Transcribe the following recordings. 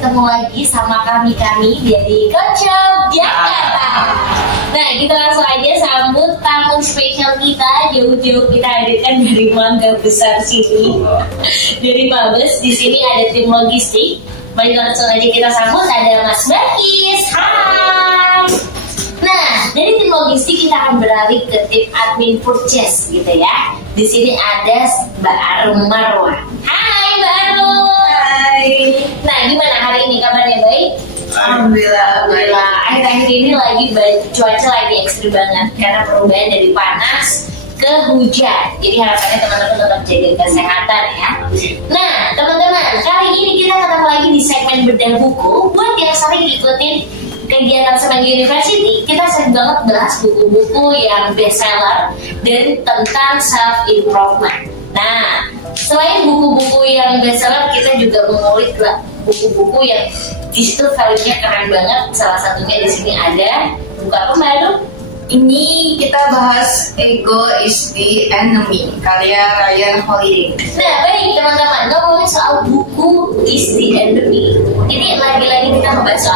ketemu lagi sama kami dari Kocok Jakarta. Nah, kita langsung aja sambut tamu spesial kita, jauh-jauh kita hadirkan dari Mangga Besar sini, dari Mabes. Di sini ada tim logistik. Mari langsung aja kita sambut, ada Mas Bakis. Hai. Nah, dari tim logistik kita akan beralih ke tim admin purchase gitu ya. Di sini ada Mbak Arum Marwah. Hai Mbak Arum. Hai. Nah, gimana hari ini kabarnya, baik? Alhamdulillah. Akhir-akhir ini lagi cuaca lagi ekstrim banget karena perubahan dari panas ke hujan. Jadi harapannya teman-teman tetap jaga kesehatan ya. Nah, teman-teman, kali ini kita ketemu lagi di segmen bedah buku. Buat yang sering ikutin kegiatan Semanggi University, kita sering banget bahas buku-buku yang bestseller dan tentang self improvement. Nah, selain buku-buku yang bestseller, kita juga mengulik buku-buku yang di situ value-nya keren banget. Salah satunya di sini ada buku apa baru? Ini kita bahas Ego is the Enemy, karya Ryan Holiday. Nah, baik teman-teman, ngomongin soal buku is the Enemy, ini lagi-lagi kita membahas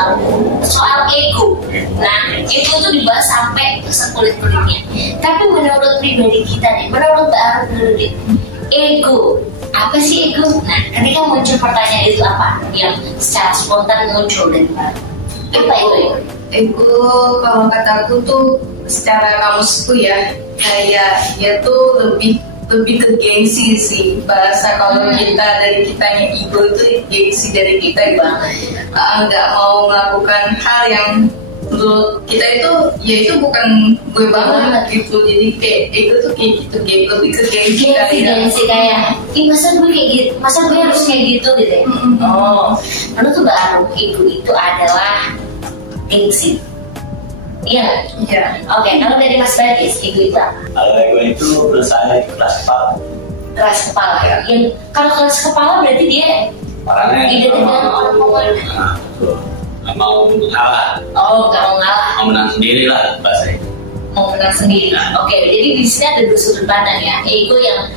soal ego. Nah, ego itu dibahas sampai sekulit-kulitnya. Tapi menurut pribadi kita nih, menurut Mbak Arum dulu deh, ego apa sih ego? Nah, ketika muncul pertanyaan itu apa yang secara spontan muncul dari Mbak? Apa itu? Ego kalau kata aku tuh secara kamusku ya, kayak dia tuh lebih ke gengsi sih. Bahasa kalau kita dari kitanya ego itu gengsi dari kita gitu. Nggak mau melakukan hal yang menurut kita itu ya itu bukan gue banget gitu. Jadi kayak ego tuh kayak gitu, lebih ke gengsi kayak ih masa gue kayak gitu, masa gue harus kayak gitu gitu ya. Oh, menurut tuh Mbak Arum, ego itu adalah gengsi. Iya. Iya. Oke, kalau dari Mas Bakis, ego itu apa? Kalau ego itu menurut saya keras kepala. Keras kepala. Ya. Yang kalau keras kepala berarti dia Orangnya identik dengan orang pokoknya. Nggak mau mengalah. Oh, nggak mau ngalah. Mau menang sendiri lah bahasanya. Mau menang sendiri. Oke, jadi di sini ada dua sudut pandang ya. Ego yang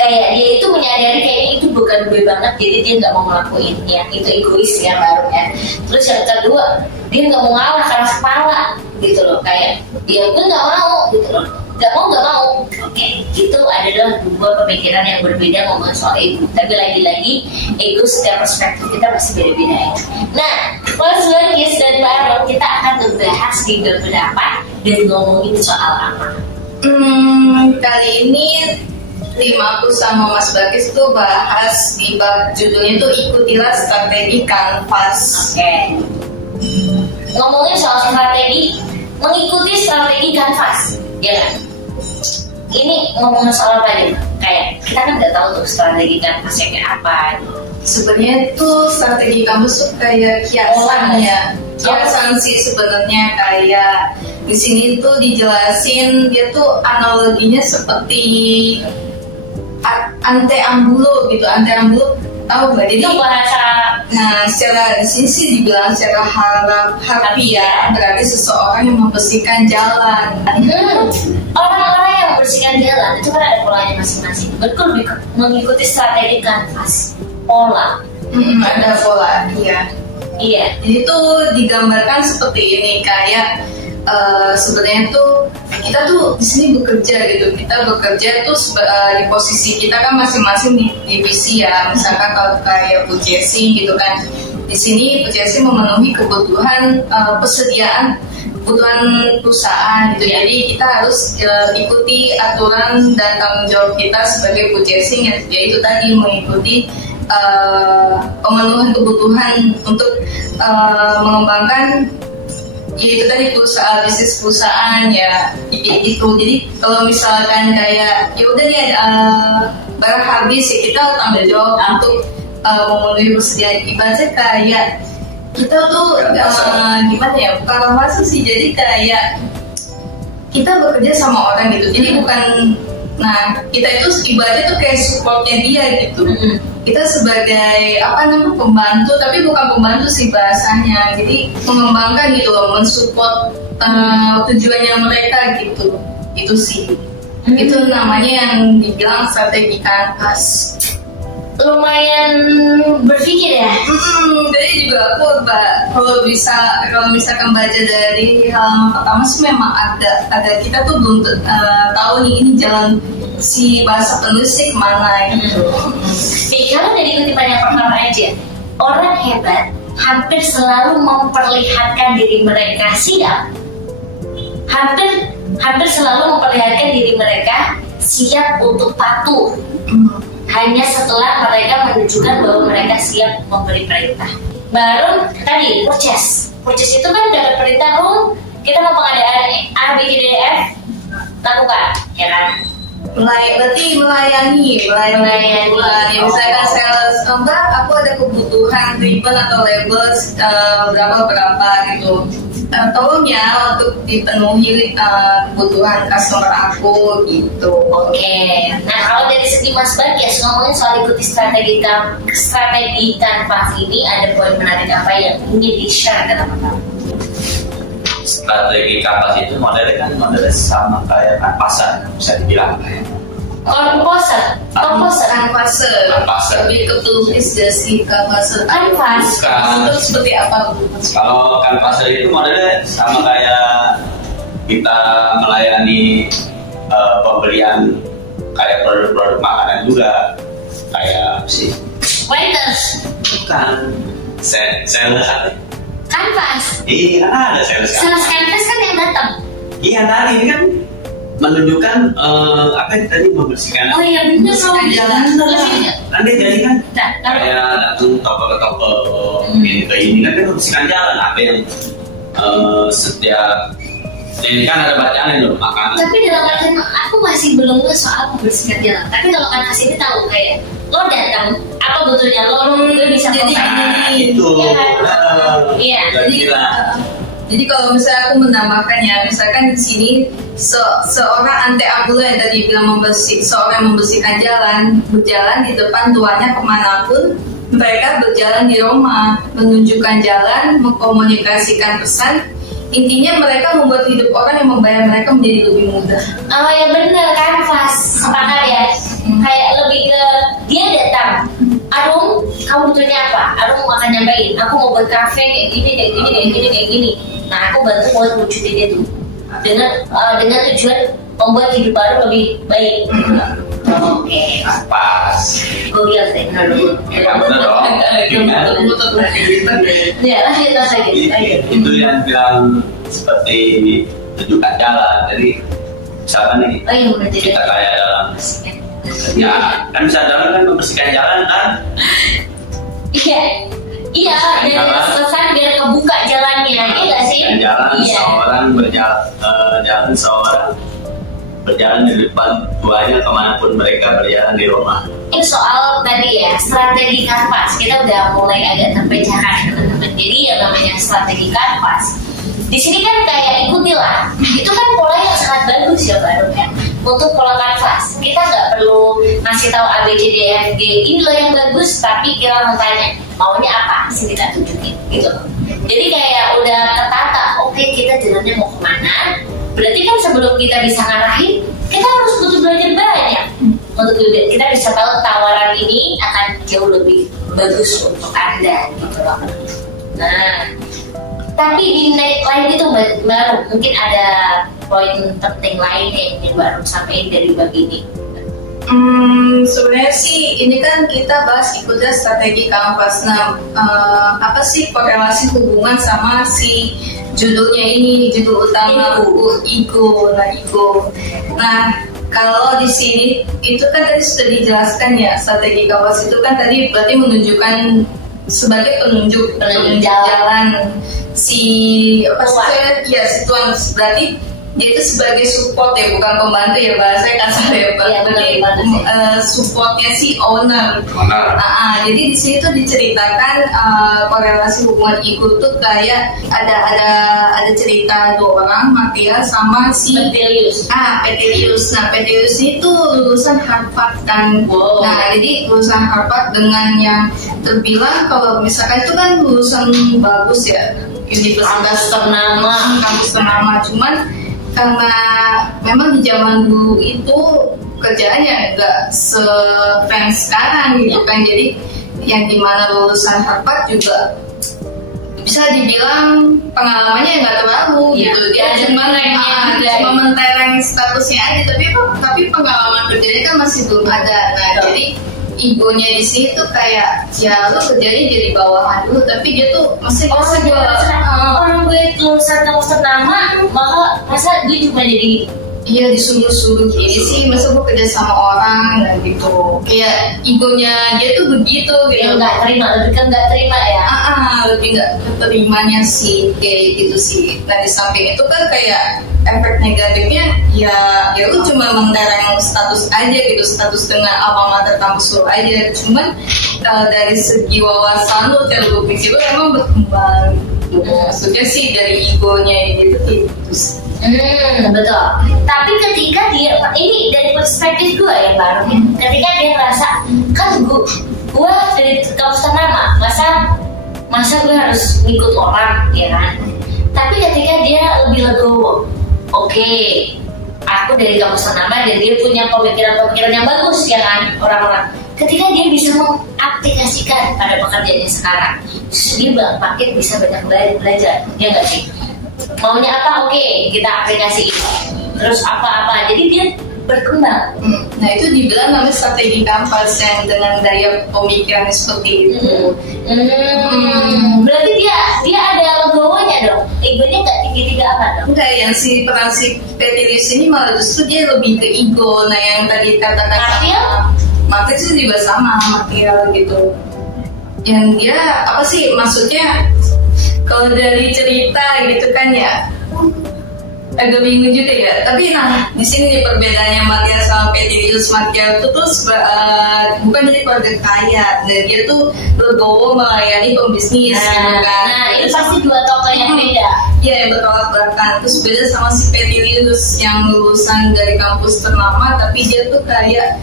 kayak dia itu menyadari kayaknya itu bukan gue banget, jadi dia nggak mau ngelakuin ya, itu egois ya baru ya. Terus yang kedua, dia nggak mau ngalah, keras kepala gitu loh, kayak dia gue nggak mau gitu loh, nggak mau. Oke, itu adalah dua pemikiran yang berbeda ngomong soal ego. Tapi lagi-lagi ego setiap perspektif kita masih beda-beda ya. Nah, Mas Bakis dan Mbak Arum, kita akan membahas di beberapa dan ngomongin soal apa? Kali ini tim aku sama Mas Bakis tuh bahas di bab judulnya tuh ikutilah strategi kanvas. Oke. Ngomongin soal strategi, mengikuti strategi kanvas, ya kan? Ini ngomongin soal apa nih? Kayak kita kan nggak tahu tuh strategi kanvasnya kayak apa. Sebenarnya tuh strategi kanvas tuh kayak kiasan ya. Kiasan sih sebenarnya, kayak di sini tuh dijelasin dia tuh analoginya seperti ante ambulo gitu. Ante ambulo tahu nggak? Jadi bahasa. Nah, secara di sini sih dibilang secara harfiah berarti seseorang yang membersihkan jalan. Orang-orang yang membersihkan jalan itu kan ada polanya masing-masing. Betul, mengikuti strategi kanvas, pola. Ada pola, iya. Iya. Jadi itu digambarkan seperti ini, kayak sebenarnya tuh kita tuh di sini bekerja gitu. Kita bekerja tuh di posisi kita kan masing-masing di divisi ya. Misalkan kalau kayak purchasing gitu kan, di sini purchasing memenuhi kebutuhan kebutuhan perusahaan gitu. Jadi kita harus ikuti aturan dan tanggung jawab kita sebagai purchasing, yaitu tadi mengikuti pemenuhan kebutuhan untuk mengembangkan yaitu tadi bisnis perusahaan ya itu. Jadi kalau misalkan kayak ya udah nih barang habis ya kita tanggung jawab untuk memenuhi persediaan. Ibaratnya kayak kita tuh gimana ya, bukan masuk sih, jadi kayak kita bekerja sama orang gitu. Jadi bukan, nah kita itu ibaratnya tuh kayak supportnya dia gitu. Kita sebagai pembantu, tapi bukan pembantu sih bahasanya. Jadi mengembangkan gitu loh, mensupport tujuannya mereka gitu. Itu sih. Itu namanya yang dibilang strategi kanvas. lumayan berpikir ya. Jadi juga aku kalau misalkan baca dari halaman pertama sih memang ada kita tuh belum tahu nih ini jalan si bahasa penulis sih kemana gitu. Nih, kalau dari kutipan yang pertama aja, orang hebat hampir selalu memperlihatkan diri mereka siap. Hampir selalu memperlihatkan diri mereka siap untuk patuh. Hanya setelah mereka menunjukkan bahwa mereka siap memberi perintah. Baru tadi purchase itu kan dapat perintah, kita mau pengadaan A, B, C, D, F, lakukan, ya kan? Berarti melayani. Misalkan sales, enggak, aku ada kebutuhan ribbon atau label berapa gitu. Tolong ya untuk dipenuhi kebutuhan customer aku gitu. Oke. Nah, kalau dari segi Mas Bagyas ngomongin soal ikuti strategi Canvas ini, ada poin menarik apa yang ingin di-share ke teman-teman? Strategi Canvas itu modelnya sama kayak Canvasan, bisa dibilang kayak Komposer. Lebih ke tulis dari Canvas. Itu seperti apa? Kalau Canvas itu modelnya sama kayak kita melayani pembelian kayak produk-produk makanan juga, kayak sih. Waiters. Bukan. Sales apa? Canvas. Iya, ada sales Canvas. Sales Canvas kan yang datang. Iya, tadi ini kan menunjukkan apa yang tadi membersihkan. Oh iya benar, jalan. Nanti jadi kan kayak datang toko ke toko ini ke ini kan membersihkan jalan, apa yang setiap ini kan ada bacaan itu makanan. Tapi dalam artian aku masih belum tahu soal membersihkan jalan. Tapi kalau Canvas ini tahu kayak lo datang apa betulnya lo bisa jadi itu. Iya. Jadi kalau misalnya aku menambahkannya, misalkan di sini seorang ante abula yang tadi bilang seorang membersihkan berjalan di depan tuannya kemanapun, mereka berjalan di Roma, menunjukkan jalan, mengkomunikasikan pesan. Intinya mereka membuat hidup orang yang membayar mereka menjadi lebih mudah. Oh ya benar, Canvas sepakat ya. Kayak lebih ke dia datang, Arum, kamu butuhnya apa? Arum akan nyampein, aku mau buat kafe kayak gini. Nah, aku bantu buat wujudin itu dengan tujuan membuat hidup baru lebih baik. Oke. Pas. Gue lihat deh, dulu. Kamu dong. Ya, lanjut lagi. Itu yang bilang seperti tunjukkan jalan. Jadi misalkan nih, kita kayak dalam ya kan bisa jalan kan membersihkan jalan kan? Iya, dan selesai biar kebuka jalannya, iya nggak sih? Jalan seorang berjalan di depan tuanya kemanapun mereka berjalan di rumah. Ini soal tadi ya, strategi Canvas. Kita udah mulai agak terpecahkan teman-teman. Jadi yang namanya strategi Canvas, di sini kan kayak ikutilah. Itu kan pola yang sangat bagus ya baru kan. Untuk pola Canvas, kita nggak perlu ngasih tahu A, B, C, D, F, G. Ini loh yang bagus, tapi kita mau tanya maunya apa sih kita tunjukin gitu. Jadi kayak udah ketata. Oke, kita jalannya mau kemana? Berarti kan sebelum kita bisa ngarahin, kita harus butuh belajar banyak. Untuk kita bisa tahu tawaran ini akan jauh lebih bagus untuk Anda gitu loh. Nah, tapi di lain itu baru mungkin ada poin penting lain yang ingin baru sampaikan dari bagi ini. Sebenarnya sih ini kan kita bahas ikutnya strategi Canvas. Nah, apa sih korelasi hubungan sama si judulnya ini, judul utama ego. Nah, kalau di sini itu kan tadi sudah dijelaskan ya, strategi Canvas itu kan tadi berarti menunjukkan sebagai penunjuk jalan si tuan, berarti dia itu sebagai support ya, bukan pembantu ya, bahasanya kasar ya Pak. Jadi supportnya si owner. Jadi di sini tuh diceritakan korelasi hubungan ego tuh kayak ada cerita dua orang, Matias sama si Petilius. Nah, Petilius itu lulusan Harvard kan. Wow. Nah, jadi lulusan Harvard dengan yang terbilang kalau misalkan itu kan lulusan bagus ya, universitas kampus ternama, cuman karena memang di zaman dulu itu kerjaannya nggak se-fans sekarang gitu kan. Jadi yang dimana lulusan Harvard juga bisa dibilang pengalamannya nggak terlalu gitu. Dia cuma mentereng statusnya aja, tapi pengalaman kerjanya kan masih belum ada. Nah jadi egonya di sini tuh kayak ya lo kerjanya jadi bawahan dulu, tapi dia tuh masih orang gue lulusan nama masa gue cuma jadi disuruh-suruh gini sih, masa gue kerja sama orang dan gitu. Kayak egonya dia tuh begitu gitu. Nggak terima, lebih kan nggak terima ya. Lebih nggak terimanya sih kayak gitu sih. Nah di samping itu kan kayak efek negatifnya ya lu cuma mentereng status aja gitu, status dengan alma mater kampus lu aja. Cuman dari segi wawasan lu, cara lu pikir lu emang berkembang gitu. Maksudnya sih dari egonya gitu sih. Betul. Tapi ketika dia, ini dari perspektif gue ya baru, ketika dia ngerasa kan gue dari kampus ternama, masa gue harus ngikut orang ya kan. Tapi ketika dia lebih legowo, oke, aku dari kampus ternama dan dia punya pemikiran yang bagus ya kan orang-orang. Ketika dia bisa mengaplikasikan pada pekerjaannya sekarang, dia makin bisa banyak belajar, ya nggak sih? Maunya apa, oke, kita aplikasiin. Terus apa-apa, jadi dia berkembang. Nah itu dibilang namanya strategi kampus yang dengan daya pemikiran seperti itu. Berarti dia ada legowonya dong. Egonya nggak tinggi-tinggi apa dong? Enggak, yang si Petilius ini malah justru dia lebih ke ego. Nah yang tadi katakan Martin itu juga sama material gitu. Yang dia apa sih maksudnya? Kalau dari cerita gitu kan ya agak bingung juga ya. Tapi nah di sini nih perbedaannya Matias sama Petilius. Matias itu tuh bukan dari keluarga kaya dan dia tuh bergowo melayani pembisnis gitu kan. Nah itu pasti dua tokoh yang beda. Iya yang bertolak belakang. Terus beda sama si Petilius yang lulusan dari kampus ternama tapi dia tuh kayak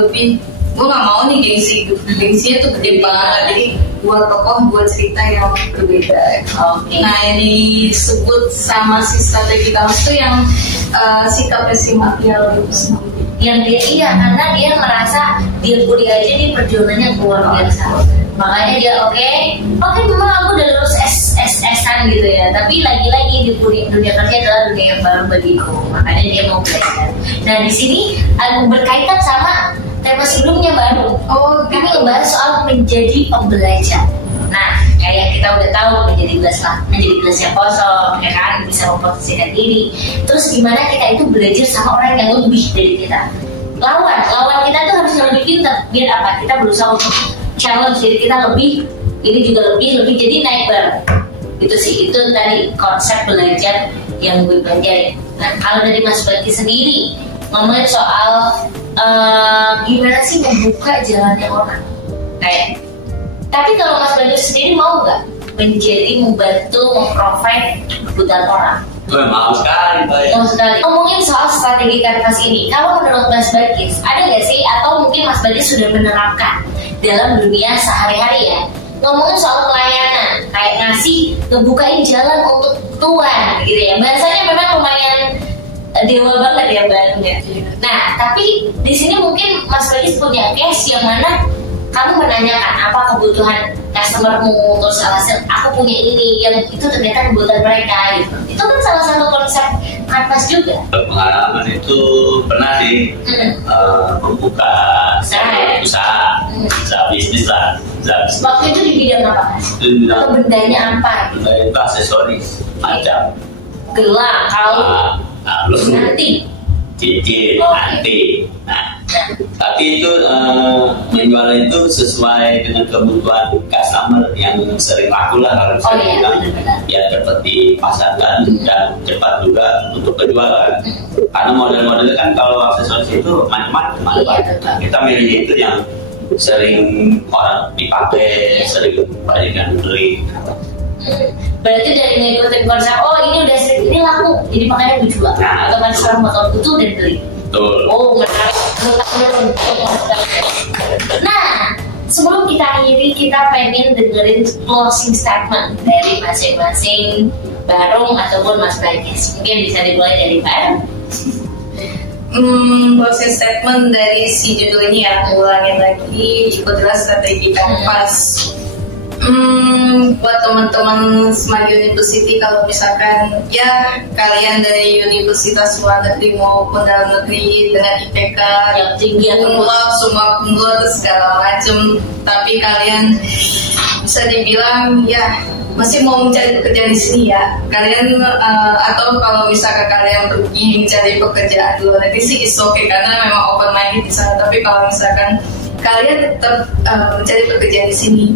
lebih, gue gak mau nih gengsinya tuh gede banget. Jadi dua tokoh, dua cerita yang berbeda. Nah yang disebut sama si strategi kampus itu yang sikapnya si material itu sendiri. Yang dia karena dia merasa dia kuliah aja dia perjuangannya luar biasa. Makanya dia oke, memang aku udah lulus SS-an gitu ya. Tapi lagi-lagi di dunia kerja adalah dunia yang baru bagiku. Makanya dia mau belajar. Nah di sini berkaitan sama tema sebelumnya baru. Kami ngebahas soal menjadi pembelajar. Nah, kayak kita udah tahu menjadi gelas yang kosong, ya kan, bisa memposisikan diri. Terus gimana kita itu belajar sama orang yang lebih dari kita. Lawan kita tuh harusnya lebih pintar. Biar apa? Kita berusaha untuk challenge diri kita lebih, ini juga lebih, jadi naik bareng. Itu sih, itu tadi konsep belajar yang gue pelajari. Nah, kalau dari Mas Bagi sendiri ngomongin soal gimana sih membuka jalannya orang kayak. Tapi kalau Mas Bagi sendiri mau nggak menjadi membantu memprovide kebutuhan orang? Mau sekali, Pak. Mau sekali. Ngomongin soal strategi kanvas ini, kalau menurut Mas Bagi ada nggak sih, atau mungkin Mas Bagi sudah menerapkan dalam dunia sehari-hari ya? Ngomongin soal pelayanan, kayak ngebukain jalan untuk Tuhan gitu ya. Bahasanya memang lumayan dewa banget ya Bang ya. Nah, tapi di sini mungkin Mas Bagi punya case yang mana kamu menanyakan apa kebutuhan customermu, terus alasan aku punya ini yang itu ternyata kebutuhan mereka gitu. Itu kan salah satu konsep kanvas juga. Pengalaman itu pernah sih membuka usaha bisnis lah. Waktu itu di bidang apa kan? Atau bendanya apa? Benda itu aksesoris macam gelang, kalung, nanti cincin, antik. Nah, tapi itu menjualnya itu sesuai dengan kebutuhan customer yang sering laku lah kalau saya bilang. Ya cepat dipasarkan dan cepat juga untuk penjualan. Karena model-modelnya kan kalau aksesoris itu macam-macam. Kita milih itu yang sering orang dipakai, sering banyak yang beli. Berarti dari ngikutin konsep ini udah sering, ini laku, jadi makanya dijual. Atau kan sekarang bakal butuh dan beli. Betul. Menarik. Nah, sebelum kita akhiri, kita pengen dengerin closing statement dari masing-masing Barung ataupun Mas Bagis. Mungkin bisa dimulai dari Barung. Closing statement dari si judul ini ya, ulangin lagi, ikutlah strategi Kanvas. Buat teman-teman Smart University, kalau misalkan ya kalian dari universitas luar negeri maupun dalam negeri dengan IPK yang tinggi, semua kumlot segala macam, tapi kalian bisa dibilang ya masih mau mencari pekerjaan di sini ya kalian, atau kalau misalkan kalian pergi mencari pekerjaan di luar negeri sih is okay karena memang open minded di sana. Tapi kalau misalkan kalian tetap mencari pekerjaan di sini,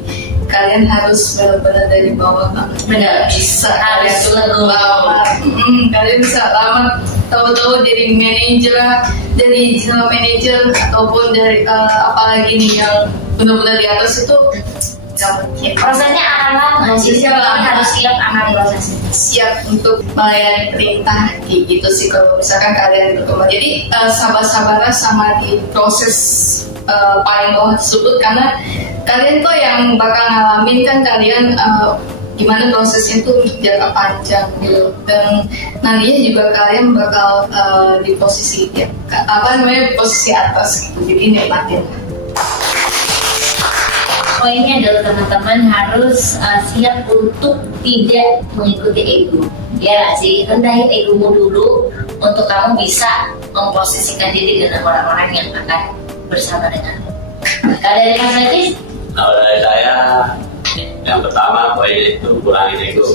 kalian harus benar-benar dari bawah banget. Benar, bisa harus lamar. Kalian bisa lamar, tahu-tahu jadi manajer, dari general manager ataupun dari apalagi nih yang benar-benar di atas itu. Prosesnya akan lama, jadi kalian harus siap akan prosesnya. Siap untuk melayani perintah gitu sih kalau misalkan kalian berkembang. Jadi sabar-sabarlah sama di proses paling bawah tersebut, karena kalian tuh yang bakal ngalamin kan kalian gimana prosesnya tuh jangka panjang gitu, dan nantinya juga kalian bakal di posisi ya, posisi atas gitu. Jadi nikmatin. Poinnya adalah teman-teman harus siap untuk tidak mengikuti ego. Ya nggak sih, rendahin egomu dulu untuk kamu bisa memposisikan diri dengan orang-orang yang akan bersama denganmu. Kalau dari Mas Najis? Kalau dari saya, yang pertama poinnya itu kurangin ego.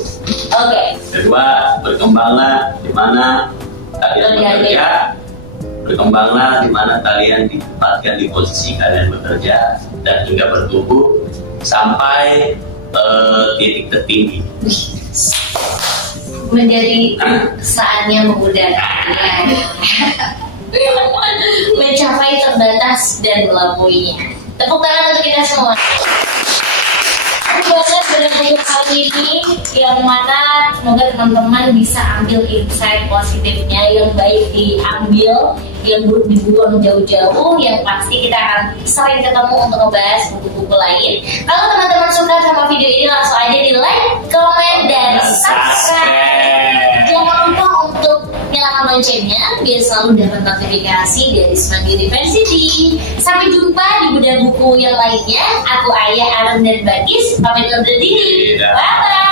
Oke. Kedua, berkembanglah di mana kalian bekerja. Berkembanglah di mana kalian ditempatkan di posisi kalian bekerja dan hingga bertumbuh sampai titik tertinggi. Menjadi saatnya memudahkan, mencapai terbatas dan melampauinya. Tepuk tangan untuk kita semua. Proses berikut kali ini yang mana semoga teman-teman bisa ambil insight positifnya, yang baik diambil, yang buruk dibuang jauh-jauh. Yang pasti kita akan sering ketemu untuk membahas buku-buku lain. Kalau teman-teman suka sama video ini, langsung aja di like, comment, dan subscribe. Jangan lupa untuk nyalakan loncengnya biar selalu dapat notifikasi dari Smart University. Sampai jumpa di bedah buku yang lainnya. Aku Ayah, Aaron, dan Bagis pamit undur diri. Bye bye.